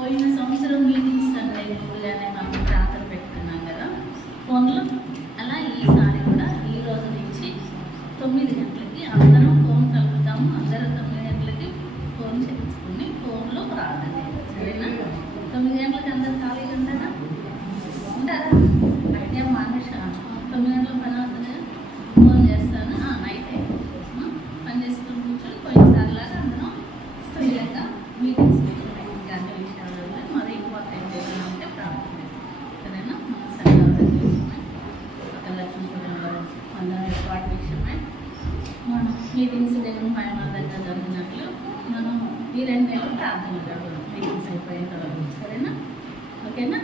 పోయిన సంవత్సరం meetings Sunday ముందుగానే మనం ప్రార్థన పెట్టుకున్నాం కదా ఫోన్లో. అలా ఈసారి కూడా ఈ రోజు నుంచి 9 గంటలకి అందరం ఫోన్ కలుపుతాము. అందరూ 9 గంటలకి ఫోన్ చేసుకుని ఫోన్లో ప్రార్థన చేయాలి. సరేనా? 9 గంటలకి అందరు ఖాళీగా ఉంటారా? ఉంటారా? అయితే మనిషి 9 గంటల పని అవుతుంది, ఫోన్ చేస్తాను. నైట్ పని చేసుకుని కూర్చొని పోయినసారిలాగా అందరం స్త్రీలంగా మీటింగ్స్ అన్ని విషయాలలో మరి ఇంపార్టెంట్ ఏమంటే ప్రార్థన. సరేనా? మన ఏర్పాటు విషయమై మనం మీటింగ్స్ దేవుని పైమాదంగా జరిగినట్లు మనం ఈ 2 నెలలు ప్రార్థన జరగడం మీటింగ్స్ అయిపోయిన తర్వాత. సరేనా? ఓకేనా?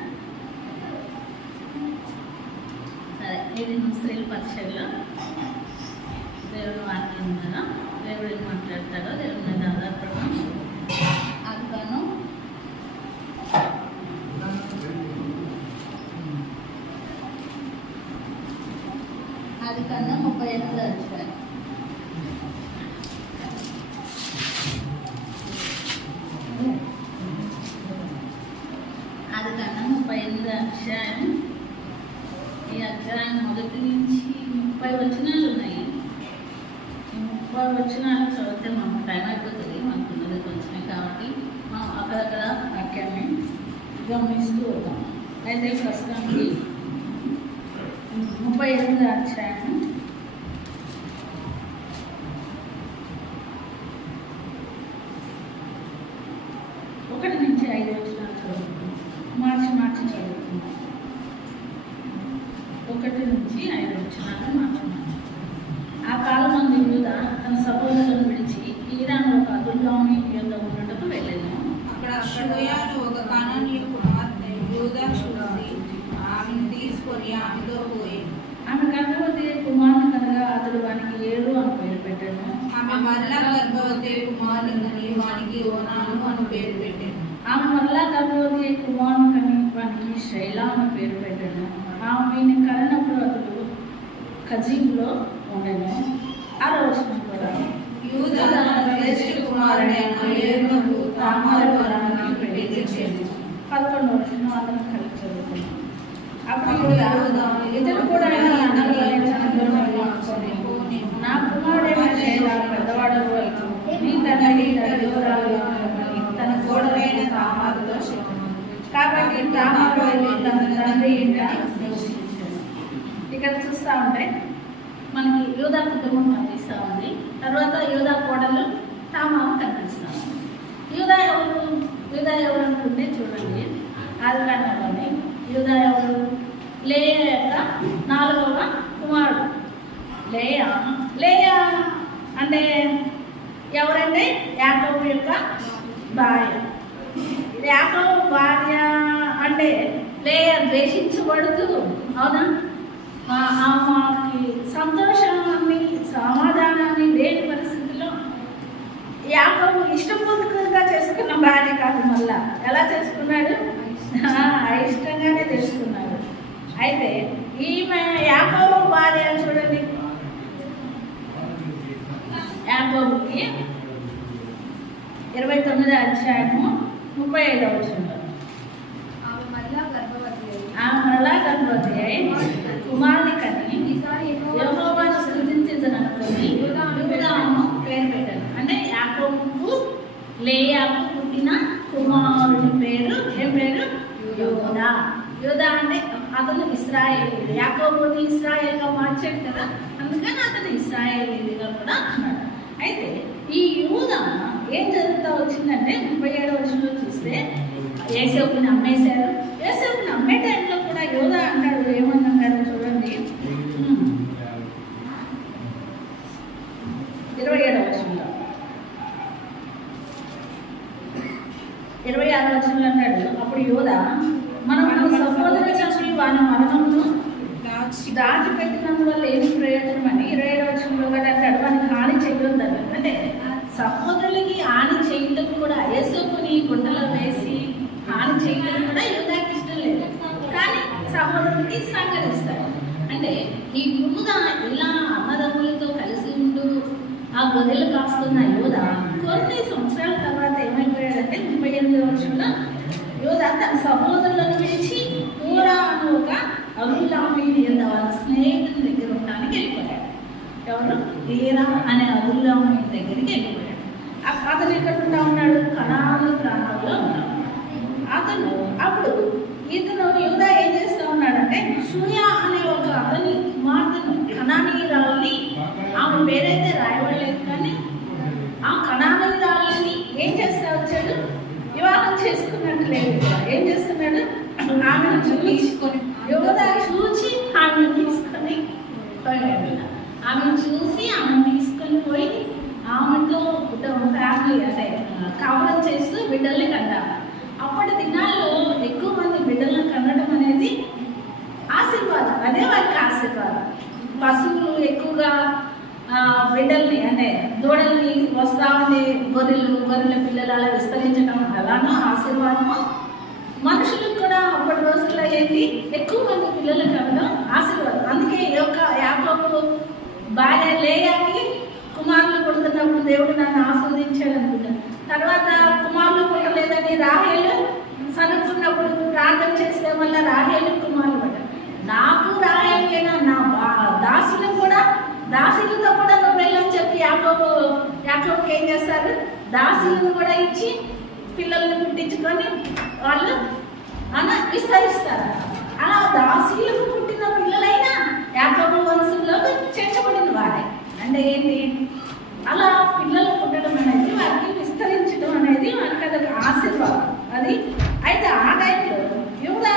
సరే, ఇది స్త్రీల పరిచయలో దేవుని వాక్యం కదా, దేవుడు ఏం మాట్లాడతాడో దేవుని మీద ఆధారపడడం. అందుకను అది కన్నా 38 అధ్యాయం. అది కన్నా 38 అధ్యాయం. ఈ అధ్యాయం మొదటి నుంచి 30 వచనాలు ఉన్నాయి. ఈ 30 వచనాలు చదివితే మనకు టైం అయిపోతుంది, మనకున్నది కొంచెమే కాబట్టి మనం అక్కడక్కడ వాక్యాన్ని గమనిస్తూ ఉంటాం. అయితే ప్రస్తుతానికి 38 అధ్యాయం ఒకటి నుంచి 5 వచనాలు చదువుతున్నాం. మార్చి చదువుతున్నాం. 1 నుంచి 5 వచనాలు మార్చి. ఆ కాలం యూదా తన సహోదరులను విడిచి ఈరాన్ ఒక అదుల్లామి యొద్ద ఉన్నట్టుకు వెళ్ళాను. అక్కడ షూయాను ఒక కానానీయ కుమార్తె యూదా చూసి ఆమెను తీసుకొని ఆమెతో పోయి ఆమె గర్భవతి కుమారుని కనుక అతడు వానికి 7 అని పేరు పెట్టాను. ఆమె మరలా గర్భవతి కుమారుని కని వానికి ఓనాను అని పేరు పెట్టాను. ఆమె మరలా గర్భవతి కుమారుని కని వానికి శైల అని పేరు పెట్టాను. ఆమెను కనినప్పుడు అతడు ఖజీబ్లో ఉండేను. 6వ వచనం కూడా యూదా తన శ్రేష్ఠ కుమారుడైన ఏర్మకు తామారు వరానికి పెళ్లి చేసి 11వ వచనం అతను కలిసి చదువుతున్నాను. అప్పుడు ఇతడు కూడా నా కుమారుడైన శైల పెద్దవాడు నీ తండ్రి తన కోడలైన తామారుతో చెప్పాను. కాబట్టి తామారు వెళ్ళి తన తండ్రి ఇంట నివసించాడు. ఇక్కడ చూస్తూ ఉంటే మనకి యూదా కుటుంబం కనిపిస్తూ ఉంది. తర్వాత యూదా కోడలు తామారు కనిపిస్తూ ఉంది. యూదా ఎవరు అనుకుంటే చూడండి, ఆదికాండంలోనే యూదా ఎవరు? లేయా యొక్క 4వ కుమారుడు. లేయా అంటే ఎవరంటే యాకోబు యొక్క భార్య. యాకోబు భార్య అంటే లేయా ద్వేషించబడుతూ, అవునా, ఆమెకి సంతోషాన్ని సమాధానాన్ని లేని పరిస్థితిలో యాకోబు ఇష్టపూర్వకంగా చేసుకున్న భార్య కాదు, మళ్ళా ఎలా చేసుకున్నాడు? ఇష్టంగానే చేసుకున్నాడు. అయితే ఈమె యాకోబు భార్య చూడండి, యాకోబుకి 29వ అధ్యాయము 35వ వచనంలో ఆమె మరలా గర్భవతి అయి కుమారుని కని యెహోవాను స్తుతించదనుకొని యూదాను పేరు పెట్టారు. అంటే యాకోబుకు లేయాకు పుట్టిన కుమారుని పేరు ఏం పేరు? యూదా. యూదా అంటే అతను ఇశ్రాయేలీయుడు. యాకోబుని ఇశ్రాయేల్గా మార్చాడు కదా, అందుకని అతను ఇశ్రాయేలీయుడిగా కూడా అన్నాడు. అయితే ఈ యూదా ఏం జరుగుతూ వచ్చిందంటే 37వ వచనంలో చూస్తే యేసేపుని అమ్మేశారు. యేసేపుని అమ్మే టైంలో కూడా యూదా అంటాడు, ఏమన్నాడు చూడండి, 27వ వచనంలో 26వ వచనంలో అన్నాడు, అప్పుడు యూదా మనం మన సహోదరు చంపి వాని మరణమును దాచిపెట్టినందువల్ల ఏమి ప్రయోజనం అని 27వ వచనంలో కూడా అంటాడు, వానికి హాని చేయొద్దని. అంటే సహోదరులకి హాని చేయడం కూడా, యేసేపుని గుంటలో వేసి హాని చేయడం కూడా యూదాకి ఇష్టం లేదు, కానీ సహోదరుడికి సహకరిస్తాడు. అంటే ఈ యూదా ఇలా అన్నదమ్ములతో కలిసి ఉంటూ ఆ గొర్రెలు కాస్తున్న యూదా కొన్ని సంవత్సరాల తర్వాత ఏమైపోయాడంటే 38వ వచనంలో యోధా తన సహోదరులను విడిచి పూరా అని ఒక అదుల్లామీని వాళ్ళ స్నేహితుని దగ్గర ఉండడానికి వెళ్ళిపోయాడు. ఎవరు? ఏరా అనే అదుల్లామీని దగ్గరికి వెళ్ళిపోయాడు. అతను ఎక్కడ ఉంటా ఉన్నాడు? కనాను ప్రాంతంలో ఉన్నాడు. అప్పుడు ఇతను యూదా ఏం చేస్తూ ఉన్నాడంటే షూయా అనే ఒక అతని కుమార్తెను కనానీయురాలని, ఆమె పేరైతే రాయబడలేదు కానీ ఆ కనానీయురాలని ఏం చేస్తా వచ్చాడు? వివాహం చేసుకున్నట్టు లేదు. ఏం చేస్తున్నాడు? ఆమెను తీసుకొని యూదా చూసి ఆమెను తీసుకొని పోయాడు. ఆమెను చూసి ఆమెను తీసుకొని పోయి ఆమెతో ఫ్యామిలీ అంటే కాపురం చేస్తూ బిడ్డల్ని కంటారు. అప్పటి దినాల్లో ఎక్కువ మంది బిడ్డలను కనడం అనేది ఆశీర్వాదం. అదే వారికి ఆశీర్వాదం. పశువులు ఎక్కువగా బిడ్డల్ని అంటే దూడల్ని వస్తూ ఉండే గొర్రెల పిల్లలు అలా విస్తరించడం అలానో ఆశీర్వాదము. మనుషులకు కూడా అప్పటి రోజుల్లో ఏంటి ఎక్కువ మంది పిల్లలు కనడం ఆశీర్వాదం. అందుకే యాకోబు భార్య లేయాకి కుమారులు పుడుతున్నప్పుడు దేవుడు నన్ను ఆస్వాదించాడు అనుకుంటాను. తర్వాత కుమారులు పుట్టలేదని రాహేలు సనుకున్నప్పుడు ప్రార్థన చేస్తే మళ్ళీ రాహేలు కుమారులు పడ్డారు. నాకు రాహేలకైనా నా దాసులతో కూడా నువ్వు వెళ్ళని చెప్పి యాకోబుకి ఏం చేస్తారు? దాసులను కూడా ఇచ్చి పిల్లల్ని పుట్టించుకొని వాళ్ళు విస్తరిస్తారు. అలా దాసులకు పుట్టిన పిల్లలైనా యాకోబు వంశంలోకి చేర్చబడిన వారే. అంటే ఏంటి? అలా పిల్లలు పుట్టడం అనేది వారికి విస్తరించడం అనేది వారికి అదొక ఆశీర్వాదం. అది అయితే ఆ టైంలో యూదా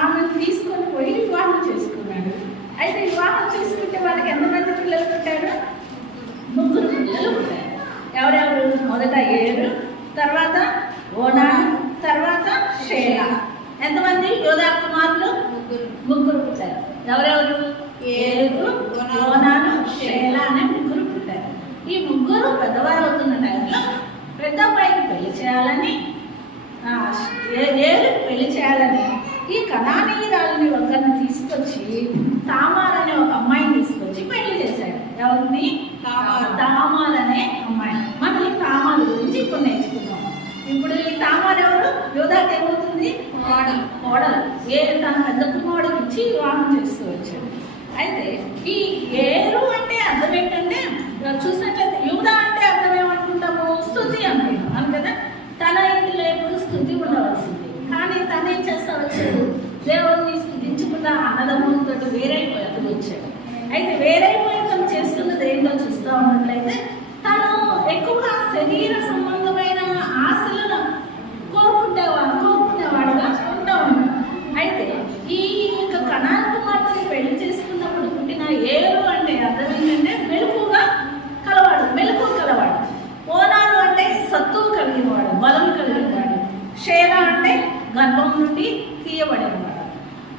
ఆమెను తీసుకొని పోయి వివాహం చేసుకున్నాడు. అయితే వివాహం చేసుకుంటే వాళ్ళకి ఎంతమంది పిల్లలు పుట్టారు? 3 పిల్లలు పుట్టారు. ఎవరెవరు? మొదట 7, తర్వాత ఓనాను, తర్వాత షేలా. ఎంతమంది యోధా కుమారులు? 3 పుట్టారు. ఎవరెవరు? 7, ఓనాను, షేలా అనే 3 పుట్టారు. ఈ 3 పెద్దవారు అవుతున్న టైంలో పెద్ద అబ్బాయికి పెళ్లి చేయాలని, 7 పెళ్లి చేయాలని ఈ కనానీయురాలని ఒకరిని తీసుకొచ్చి తామార్ అనే ఒక అమ్మాయిని తీసుకొచ్చి పెళ్లి చేశాడు. ఎవరిని? తామార్ అనే అమ్మాయి. మనం ఈ తామార్ గురించి ఇప్పుడు నేర్చుకున్నాం. ఇప్పుడు ఈ తామార్ ఎవరు? యోధాకి ఏమవుతుంది? కోడలు. తన పెద్ద కుమారుడికి ఇచ్చి వివాహం చేస్తూ వచ్చాడు. అయితే ఈ 7 అంటే అర్థం ఏంటంటే చూసినట్లయితే యూదా అంటే అర్థం ఏమనుకుంటాము? స్తుతి అనుకుంటాం. అవును కదా? తన ఇంటిలో ఎప్పుడు స్తుతి ఉండవలసింది. కానీ తను ఏం చేస్తా వచ్చాడు? దేవుడిని స్థుతించకుండా అన్నదమ్ములతో వేరైపోయాడు వచ్చాడు. అయితే వేరైపోయి తను చేస్తున్నది ఏంటో చూస్తూ ఉన్నట్లయితే తను ఎక్కువగా శరీర సంబంధమైన ఆశలను కోరుకునేవాడుగా ఉంటా ఉన్నాడు. అయితే ఈ యొక్క కనాను కుమార్తెని పెళ్లి చేసుకున్నప్పుడు పుట్టిన 7 అంటే అర్థం ఏంటంటే మెలకువ కలవాడు. ఓనాను అంటే సత్తువు కలిగినవాడు, బలం కలిగినవాడు. షేలా అంటే గర్భం నుండి తీయబడినవాడు,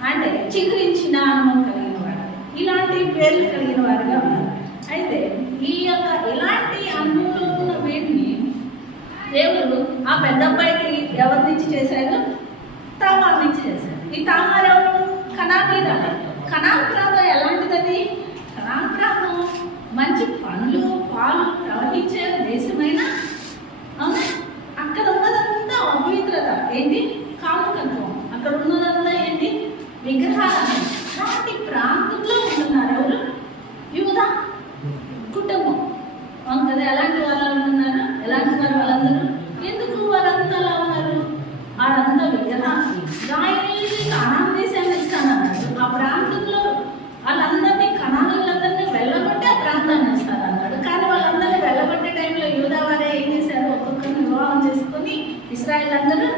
అంటే చిగురించిన అనుభవం కలిగినవాడు. ఇలాంటి పేర్లు కలిగిన వారుగా ఉన్నారు. అయితే ఈ యొక్క ఇలాంటి అనుభవంలో ఉన్న వీటిని దేవుడు ఆ పెద్ద అబ్బాయికి ఎవరి నుంచి చేశాడు? తామార్ నుంచి చేశాడు. ఈ తామార్ ఎవరు? కనానీయురాలు. కనాన్ ప్రాంతం ఎలాంటిదని? కనాన్ ప్రాంతం మంచి పండ్లు పాలు ప్రవహించే దేశమైన అవునా? అక్కడ ఉన్నదంతా అపవిత్రత ఏంటి? కాముకత్వం. అక్కడ ఉన్నదంతా ఏంటి? విగ్రహాలు. అలాంటి ప్రాంతంలో ఉంటున్నారు ఎవరు? యూదా కుటుంబం. అవును కదా? ఎలాంటి వాళ్ళు ఉంటున్నారు? ఎలాంటి వారు వాళ్ళందరూ? ఎందుకు వాళ్ళంతా అలా ఉన్నారు? వాళ్ళంతా విగ్రహాలు. ఇశ్రాయేలీయులు కనాను దేశాన్ని ఇస్తానన్నాడు. ఆ ప్రాంతంలో వాళ్ళందరినీ కనానీయులందరినీ వెళ్ళగొట్టి ఆ ప్రాంతాన్ని ఇస్తానన్నాడు. కానీ వాళ్ళందరినీ వెళ్ళగొట్టే టైంలో యూదా వారే ఏం చేశారు? ఒక్కొక్కరిని వివాహం చేసుకుని ఇశ్రాయేల్ అందరూ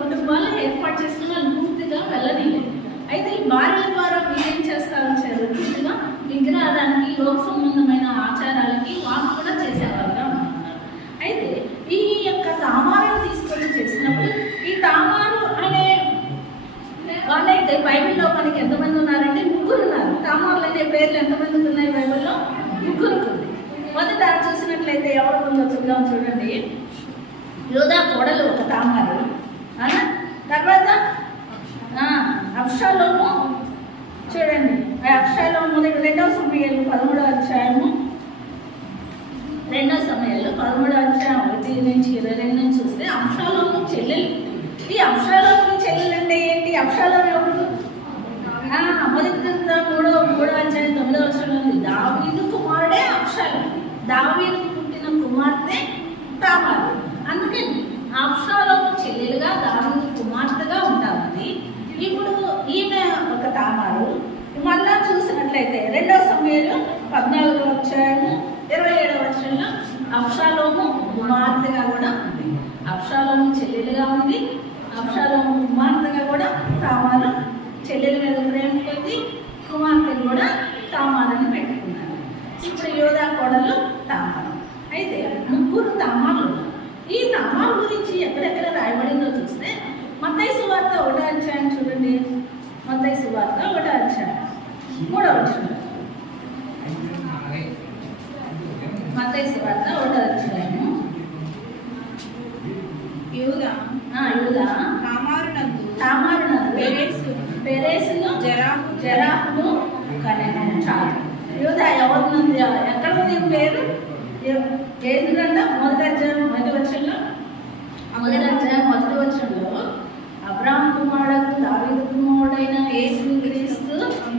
కుటుంబాలు ఏర్పాటు చేసుకుని వాళ్ళు పూర్తిగా వెళ్ళనీయలేదు. అయితే ఈ భార్యల ద్వారా వీరేం చేస్తారు? పూర్తిగా విగ్రహానికి లోక సంబంధమైన ఆచారాలకి వాళ్ళు కూడా చేసేవారుగా ఉంటున్నారు. అయితే ఈ యొక్క తామారును తీసుకొని చేసినప్పుడు ఈ తామారు అనే వాళ్ళైతే బైబిల్లో మనకి ఎంతమంది ఉన్నారంటే 3 ఉన్నారు. తామారులు అనే పేర్లు ఎంతమందికి ఉన్నాయి బైబిల్లో? 3 ఉంది. మొదట చూసినట్లయితే ఎవరు ఉందో చూద్దాం. చూడండి, యోధా కోడలు ఒక తామారు. తర్వాత అబ్షాలోము. చూడండి, అబ్షాలోము 2వ సమయాలు 13వ అధ్యాయము 2వ సమయాలు 13వ అధ్యాయం 1 నుంచి 22 నుంచి చూస్తే అబ్షాలోము చెల్లెలు ఈ అబ్షాలోము చెల్లెలంటే ఏంటి? అబ్షాలోము ఎవరు? మొదటి గ్రంథం మూడో అధ్యాయం 9వ వచనంలో ఉంది, దావీదు కుమారుడే అబ్షాలోము. దావీదుకు పుట్టిన కుమార్తె తామారు. అందుకని అబ్షాలోము చెల్లెలుగా దావీదు కుమార్తెగా ఉంటుంది. ఇప్పుడు ఈమె ఒక తామారు. మళ్ళా చూసినట్లయితే 2 సమూయేలు 14వ అధ్యాయము 27వ వచనంలో అబ్షాలోము కుమార్తెగా కూడా ఉంది. అబ్షాలోము చెల్లెలుగా ఉంది. అబ్షాలోము కుమార్తెగా కూడా తామారు చెల్లెల మీద ప్రేమ పొంది కుమార్తెను కూడా తామారని పెట్టుకున్నారు. ఇప్పుడు యోధా కోడలు తామారు. అయితే 3 తామారులు. ఈ తామారు గురించి ఎక్కడెక్కడ రాయబడిందో చూస్తే మత్తయి సువార్త 1వ అధ్యాయం చూడండి. మత్తయి సువార్త 1వ అధ్యాయం 3వ వచనం. మత్తయి సువార్త 1వ అధ్యాయము. యూదా తామారునందు పెరేసును జెరాహును కనెను. చాలు. యూదా ఎవరినందు ఎక్కడ ఉంది పేరు? ఏది గ్రంథం? 1వ అధ్యాయం 1వ వచనంలో. 1వ అధ్యాయం 1వ వచనంలో అబ్రాహాము కుమారుడు దావీదు కుమారుడైన యేసుక్రీస్తు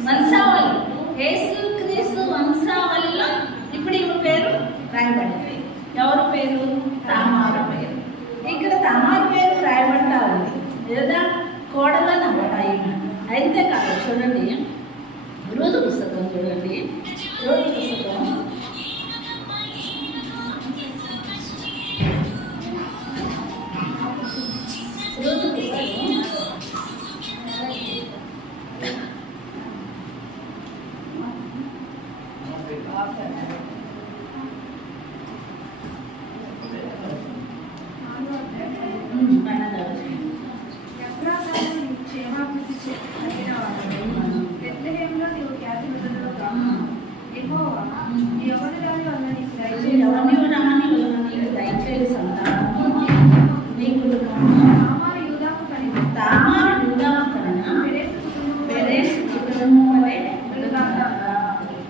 వంశావళి. యేసుక్రీస్తు వంశావళిలో ఇప్పుడు ఈమె పేరు రాయబడింది. ఎవరు పేరు? తామారు పేరు. ఇక్కడ తామారు పేరు రాయబడతా ఉంది. లేదా కోడలని అన్నమాట ఈమె. అయితే కాదు, చూడండి రూతు పుస్తకం చూడండి. రూతు పుస్తకం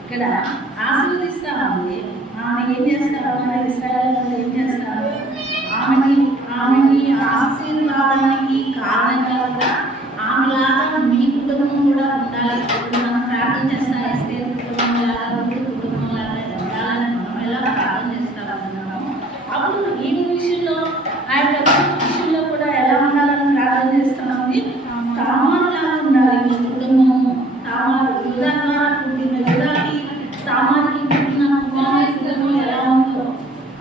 ఇక్కడ ఆశీర్వదిస్తా ఉంది. ఆమె ఏం చేస్తారు? ఇశ్రాయేలు ఏం చేస్తారు? ఆమెని ఆశీర్వాదానికి కారణంగా ఆమెలాగా మీ కుటుంబం కూడా ఉండాలి. మనం ప్రార్థన చేస్తాం, ఎస్తేరు కుటుంబం లాగా, కుటుంబం లాగా ఉండాలని మనం ఎలా ప్రార్థన చేస్తామన్నాము. అప్పుడు ఈ విషయంలో ఆ యొక్క విషయంలో కూడా ఎలా ఉండాలని ప్రార్థన చేస్తామంది. తామారులాగా ఉండాలి మీ కుటుంబము. తామారు యూదా ద్వారా పుట్టిన యూదాకి తామారుకి పుట్టిన కుమారుడు ఎలా ఉందో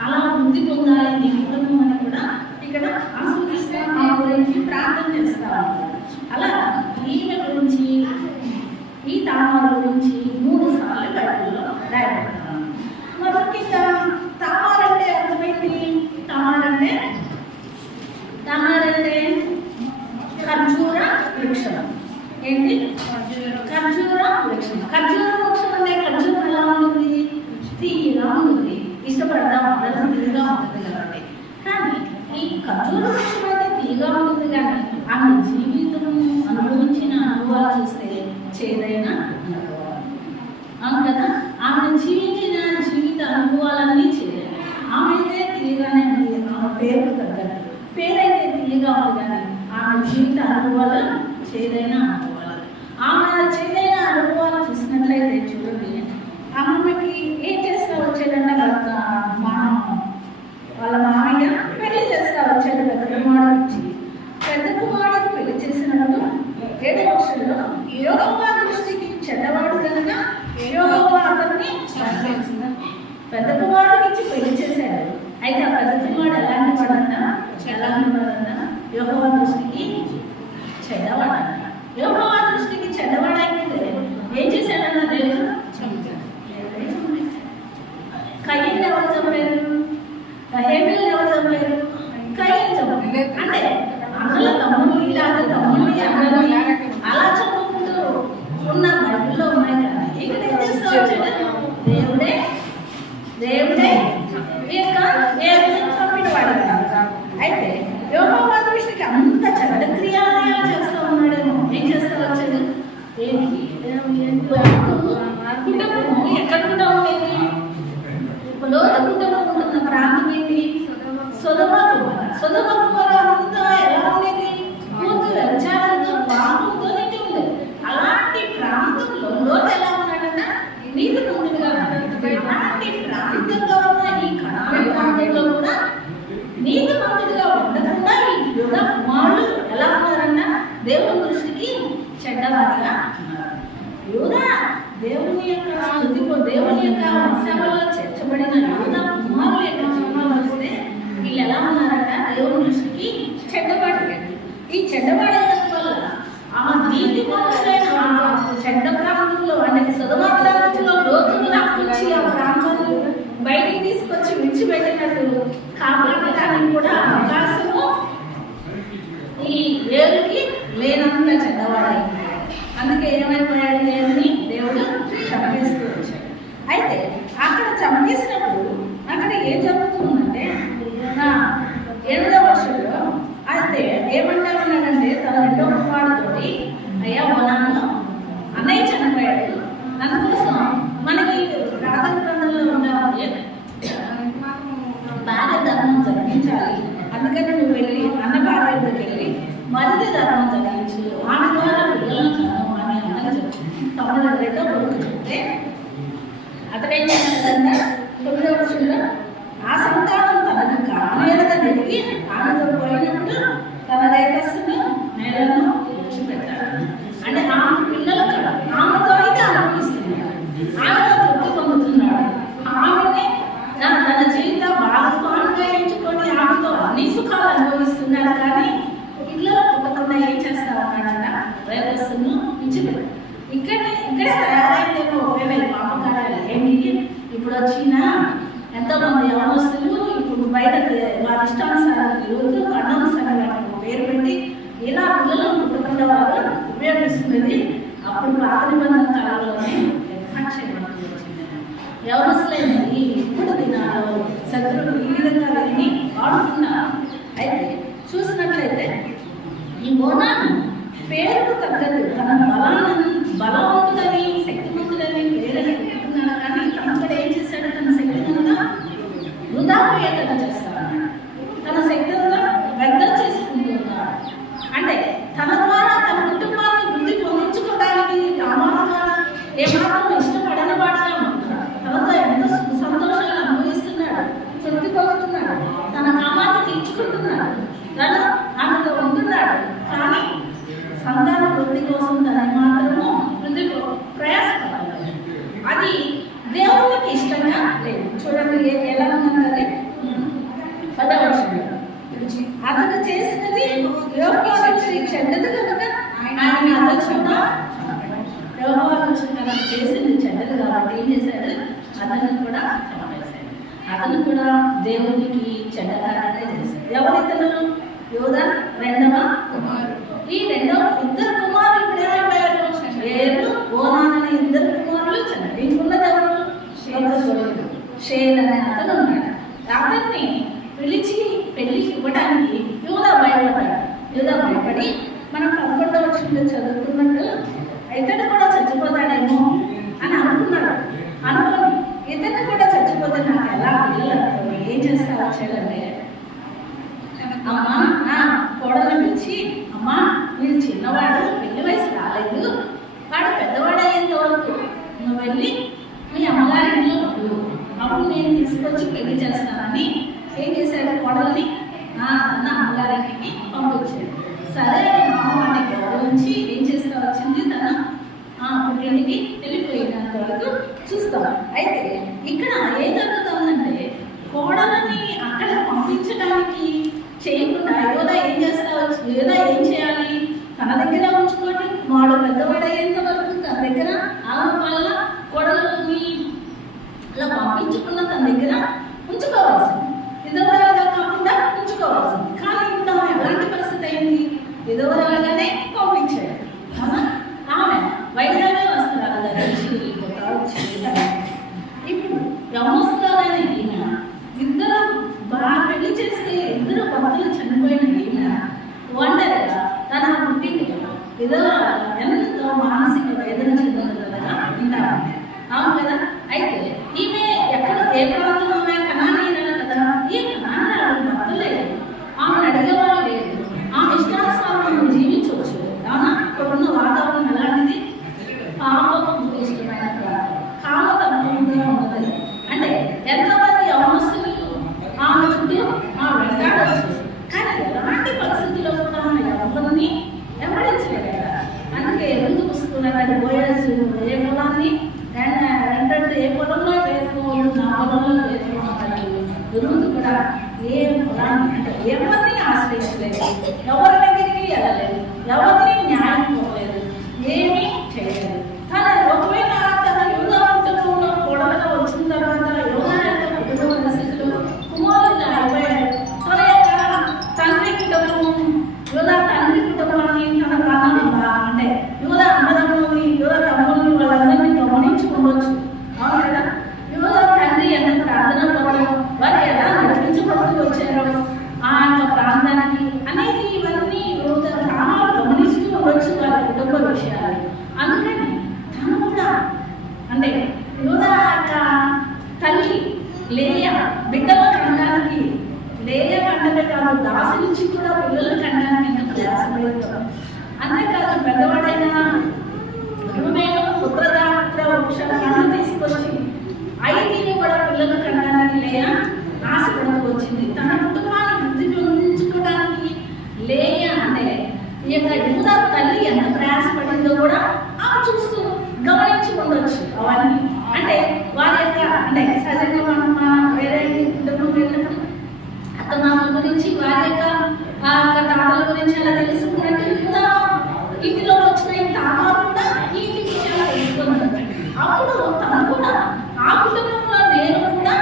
అలా వృద్ధి పొందాలి మీ కుటుంబం అని కూడా ఇక్కడ ఆస్వాదిస్తా ఆ గురించి ప్రార్థన చేస్తాము. అలా ఈమె గురించి, ఈ తామారు గురించి 3 సార్లు బైబిల్లో రాయబడతాము. మరి ముఖ్యంగా తామారు అంటే అర్థమైంది. తామారంటే ఖర్జూర వృక్షం. ఏంటి? ఖర్జూర వృక్షం. ఖర్జూర వృక్షం అంటే ఖర్జూరం ఎలా ఉంటుంది? తీయగా ఉంటుంది. ఇష్టపడతాం, అందరం తీయగా ఉంటుంది కాబట్టి. కానీ ఈ ఖర్జూర వృక్షం అయితే తీయగా ఉంటుంది, కానీ ఆమె జీవితం అనుభవించిన అనుభవాలు చూస్తే చేదైన అనుభవాలు. అవును కదా? ఆమె జీవించిన జీవిత అనుభవాలన్నీ చేయాలి. ఆమె అయితే తీయగానే ఉంది. ఆమె పేరు తగ్గదు. పేరైతే తీయగా ఉంది, కానీ ఆమె జీవిత అనుభవాలు చేదైన అనుభవాలు. ఆమె చేదైన అనుభవాలు చూసినట్లయితే చూడండి, ఆమెకి ఏం చేస్తా వచ్చాడంటే వాళ్ళ మామయ్య పెళ్లి చేస్తా వచ్చాడు పెద్ద కుమారుడికి. పెద్ద కుమారుడికి పెళ్లి చేసినప్పుడు 7వ వచనంలో యెహోవా దృష్టికి చెడ్డవాడు కనుక యెహోవా అతన్ని చంపేసింది. పెద్ద కుమారుడికి ఇచ్చి పెళ్లి చేశాడు. అయితే ఆ పెద్ద కుమారుడు ఎలాంటి వాడంట? యెహోవా దృష్టికి చెడ్డవాడంట. యెహోవా దృష్టికి చెడ్డవాడైతే ఏం చేశాడన్న దేవుడు? కయ్యను ఎవరు చంపారు? హేబెల్ని ఎవరు చంపారు? కయ్యను చంపారు. అంటే అందులో తమ్ముళ్ళు ఇలాంటి తమ్ముళ్ళని అందరినీ అలా చంపుకుంటూ ఉన్న బైబిల్లో ఉన్నాయి. కానీ ఇక్కడ ఏం చేస్తూ వచ్చాడు? దేవుడే ఈ యొక్క చంపిన వాడు. అయితే యెహోవా దృష్టికి అంత చెడ్డ దేవుని దృష్టికి చెడ్డవారిగా ఉన్నారు. యూదా దేవుని యొక్క స్థుతికో దేవుని యొక్క వంశాలలో చేర్చబడిన యూదా కుమారుల యొక్క జీవనంలో వస్తే వీళ్ళు ఎలా ఉన్నారంట? దేవుని దృష్టికి చెడ్డవాడు. ఈ చెడ్డవాడైన వల్ల ఆ నీటి పరులైన చెడ్డ ప్రాంతంలో అంటే సొదొమ ప్రాంతంలో లోతులు లాక్కొచ్చి ఆ ప్రాంతాన్ని బయటికి తీసుకొచ్చి విడిచిపెట్టినట్టు కాపాడటానికి కూడా అవకాశము ఈ ఏరుకి లేనంత చెడ్డవాడైంది. అందుకే ఏమైపోయాడు ఏరుని? దేవుడు చంపేస్తూ వచ్చాడు. అయితే అక్కడ చంపేసినప్పుడు అక్కడ ఏం జరుగుతుందంటే 8వ వర్షంలో అయితే ఏమంటామన్నాడంటే తన 2వ కుమారుడితోటి, అయ్యా ఓనాను అన్నయ్య చనిపోయాడు, అందుకోసం మనకి ప్రార్థన గ్రంథంలో ఉండాలి భార్య ధర్మం జరిగించాలి, అందుకని నువ్వు వెళ్ళి అన్న భార్య దగ్గరికి వెళ్ళి మరిది ధర్మం జరిగించు, ఆమె ద్వారా పిల్లలను కను అని అన్నది చెప్తుంది. తమ్ముడు 2వ కొడుకు చెప్తే అతడేం చేశాడంటే 9వ వర్షంలో ఆ సంతానం తనకు కానేదని చెప్పి ఆమెతో పోయినప్పుడు తన రేతస్సును నేలను విడిచిపెట్టాడు. అంటే ఆమె పిల్లలు కదా ఆమెతో అయితే అనుభవిస్తున్నాడు, ఆమెతో తృప్తి పొందుతున్నాడు, ఆమెని తన జీవిత భాగస్వామిగా ఎంచుకొని ఆమెతో అన్ని సుఖాలు అనుభవిస్తున్నాడు. కానీ పిల్లలు పుట్టకుండా ఏం చేస్తా ఉన్నాడంట? రేతస్సును విడిచిపెట్టాడు. ఇక్కడే తయారైందేమో ఒకవేళ ఈ పాపకార్యాలు ఏంటి? ఇప్పుడు వచ్చిన ఎంతోమంది యవనస్తులు ఇప్పుడు బయటకు వారి ఇష్టానుసారం తిరుగుతూ కన్నానుసారంగా పేరు పెట్టి ఇలా పిల్లలను పుట్టకుండా వారు ఉపయోగిస్తున్నది. అప్పుడు పాత నిబంధన కాలంలోనే నిర్లక్ష్యమని వచ్చింది. యవనస్తులైన ఇప్పుడు దినాల్లో శత్రువులు ఈ విధంగా వెళ్ళి వాడుతున్నారు. అయితే చూసినట్లయితే ఈ ఓనాను పేరుకు తగ్గదు తన బలవంతుడని శక్తివంతుడని పేరుని పెట్టుకున్నాడు. కానీ తనక్కడ ఏం చేశాడు? తన శక్తినంతా వృధాప్రయత్నం చేస్తాడు, తన శక్తినంతా వ్యర్థం చేసుకుంటున్నాడు. అంటే తన ద్వారా తన కుటుంబాన్ని వృద్ధి పొందించుకోవడానికి రామానుగా ఏమాత్రం ఇష్టపడని వాడిగా ఉంటున్నాడు. తనతో ఎంతో సంతోషాలు అనుభవిస్తున్నాడు, తృప్తి పొందుతున్నాడు, తన కామాన్ని తీర్చుకుంటున్నాడు, తను ఆమెతో ఉంటున్నాడు. కానీ సంతాన వృద్ధి కోసం తన మాత్రము వృద్ధి ప్రయాసపడాలి. అది దేవునికి ఇష్టంగా లేదు. చూడండి ఎలా ఉందంటే 10వ వర్షంలో అతను చేసినది చెడ్డది కనుక ఆయన అతను కూడా వ్యవహారం చేసింది చెడ్డది కాబట్టి ఏం చేశాడు? అతను కూడా చంపేశాడు. అతను కూడా దేవునికి చెడ్డగానే చేశాడు. ఎవరితను? యూదా 2వ కుమారుడు. ఈ 2 కుమారులు ఇప్పుడు ఏమైపోయారు? ఏరు ఓనాని 2 కుమారులు చంపి ఉన్నదెవరు? షేర్ అనే అతను ఉన్నాడు. అతన్ని పిలిచి పెళ్లికి ఇవ్వడానికి యూదా భయపడి మనం 11వ వచనంలో చదువుతున్నట్టు ఇతడు కూడా చచ్చిపోతాడేమో అని అనుకున్నాడు. అనుకుని ఇతన్ని కూడా చచ్చిపోతే నాకు ఎలా పిల్లలు ఏం చేస్తా వచ్చాడంటే, అమ్మా కోడలు పిలిచి, అమ్మా వీడు చిన్నవాడు పెళ్లి వయసు రాలేదు, వాడు పెద్దవాడు అయ్యేంత వరకు నువ్వు వెళ్ళి మీ అమ్మగారింట్లో అప్పుడు నేను తీసుకొచ్చి పెళ్లి చేస్తానని ఏం చేశాడు? కోడల్ని తన అమ్మగారింటికి పంపించాడు. సరే మామని గౌరవించి ఏం చేస్తా వచ్చింది? తన పుట్టింటికి వెళ్ళిపోయినంత వరకు చూస్తాం. అయితే ఇక్కడ ఏం జరుగుతుందంటే కోడలని అక్కడ పంపించడానికి చేయకుండా యోధ ఏం చేస్తా వచ్చు? యోధ ఏం చేయాలి? తన దగ్గర ఉంచుకొని వాడు పెద్దవాడయ్యేంత వరకు తన దగ్గర ఆమె వల్ల కోడలని అలా పంపించుకున్న తన దగ్గర ఉంచుకోవాల్సింది, విధవరాలుగా కాకుండా ఉంచుకోవాల్సింది. కానీ ఇప్పుడు ఆమె ఎలాంటి పరిస్థితి అయింది? విధవరాలుగానే పంపించాడు. ఆమె వైద్యమే వస్త్రాలు ధరించి ఇప్పుడు యవనస్తులైన ఈమె ఇద్దరు పెళ్లి చేస్తే 2 భర్తలు చనిపోయిన ఈమె ఒంటరిగా తన పుట్టింటిలో విధవరాలుగా ఎంతో మానసిక వేదన చెందుతుందగా ఉంటారు. అవును కదా? అయితే ఈమె ఎక్కడ ఏ ప్రాంతంలో కనానీయురాలు కదా. ఈ కనానీయురాలు భర్త లేదు, ఆమెను అడిగేవాళ్ళు లేదు, ఆమె ఇష్టానుసారం జీవించవచ్చు. అవునా? ఇక్కడున్న వాతావరణం ఎలాంటిది? పాపం ఇష్టమైన ప్రాంతం, కామ తక్కువగా ఉన్నది. అంటే ఎంతమంది యవనస్తులు ఆమె చుట్టూ వెంటాడవచ్చు. కానీ ఎలాంటి పరిస్థితుల్లో కూడా ఆమె ఎవరిని వెంబడించారు. ఏంటంటే పోయేసి ఏ పొలాన్ని ఏంటంటే ఏ పొలంలో వేసుకోవాలి, నా పొలంలో వేసుకోవాలి. గురువులు కూడా ఏ పొలాన్ని అంటే ఎవరిని ఆశ్రయించలేదు, ఎవరి దగ్గరికి వెళ్ళలేదు, ఎవరిని న్యాయం పోలేదు, ఏమీ చేయలేదు. కానీ ఒకవేళ తన యూదా కుటుంబంలో గొడవగా వచ్చిన తర్వాత యూదా యొక్క కుటుంబ పరిస్థితులు కుమారుడు అయిపోయాడు. తన యొక్క తండ్రి కుటుంబం, యూదా తండ్రి కుటుంబాన్ని తన ప్రాణాలు అంటే యూదా అన్నదమ్ములని, యూదా తమ్ముల్ని వాళ్ళందరినీ గమనించి ఉండొచ్చు. అవును కదా? యూదా తండ్రి ఎంత ప్రార్థన పడడం, వారు ఎలా నడిపించబడుతూ వచ్చారో ఆ యొక్క ప్రాంతానికి అనేది ఇవన్నీ యూదా గ్రామాలు గమనిస్తూ ఉండొచ్చు వారి కుటుంబ విషయాలు. అందుకని తను కూడా అంటే యూదా యొక్క తల్లి లేయ బిడ్డల కనడానికి, లేయ కంటమే కాదు దాసి నుంచి కూడా పిల్లల కనడానికి ఎంత ప్రయాసపడుతాం. అంతేకాదు పెద్దవాడైన రూబేను పుత్ర వృక్షాలను తీసుకొచ్చి ఐదుని కూడా పిల్లలు కనడానికి లేయ ఆశపడుతూ వచ్చింది. తన కుటుంబాన్ని వృద్ధి పొందించుకోవడానికి లేయ అంటే ఈ యొక్క యూదా తల్లి ఎంత ప్రయాసపడిందో కూడా ఆమె చూస్తూ గమనించి ఉండొచ్చు. అవన్నీ అంటే వారి యొక్క అంటే సహజంగా మనం వేరే కుటుంబం వెళ్ళినప్పుడు అత్తమామల గురించి, వారి యొక్క తాతల గురించి అలా తెలుసుకున్నట్టు యూదా ఇంటిలో వచ్చిన తాతలు కూడా ఈ ఇంటికి చాలా తెలుసుకున్నారు. అప్పుడు తను కూడా ఆ కుటుంబంలో నేను కూడా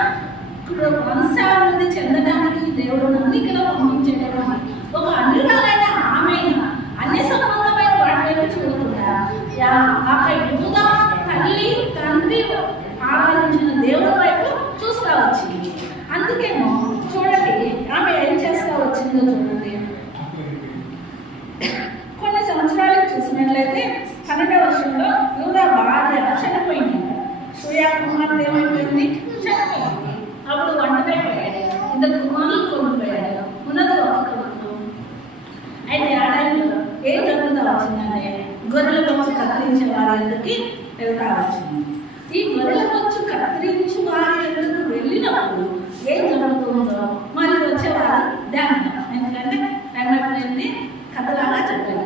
వంశాభివృద్ధి చెందడానికి దేవుడు నన్ను ఇక్కడ పంపించేటప్పుడు ఒక అన్యురాలైన ఆమె అన్య సంబంధమైన వాటి వైపు చూడకుండా ఆ యూదా తల్లి తండ్రి ఆరాధించిన దేవుడి వైపు చూస్తా వచ్చింది. అందుకేమో చూడండి ఆమె ఏం చేస్తా వచ్చిందో చూడండి. కొన్ని సంవత్సరాలకు చూసినట్లయితే 12వ వర్షంలో యూదా భార్య చనిపోయింది. సూయా కుమార్తె ఏమైపోయింది? చనిపోయింది. అప్పుడు ఒంటరైపోయాడు. ఇద్దరు కుమారులు కోల్పోయాడు. ఉన్నది ఒక కొడుకు. అయితే ఆ టైంలో ఏం జరుగుతా వచ్చిందంటే గొర్రెల బొచ్చు కత్తిరించే వారి ఎదురుకి వెళ్తా వచ్చింది. ఈ గొర్రెల బొచ్చు కత్తిరించి వారి ఎదురుకు వెళ్ళినప్పుడు ఏం జరుగుతుందో మరి వచ్చేవారు ధ్యానం. ఎందుకంటే రంగమైంది కథలాగా చెప్పారు.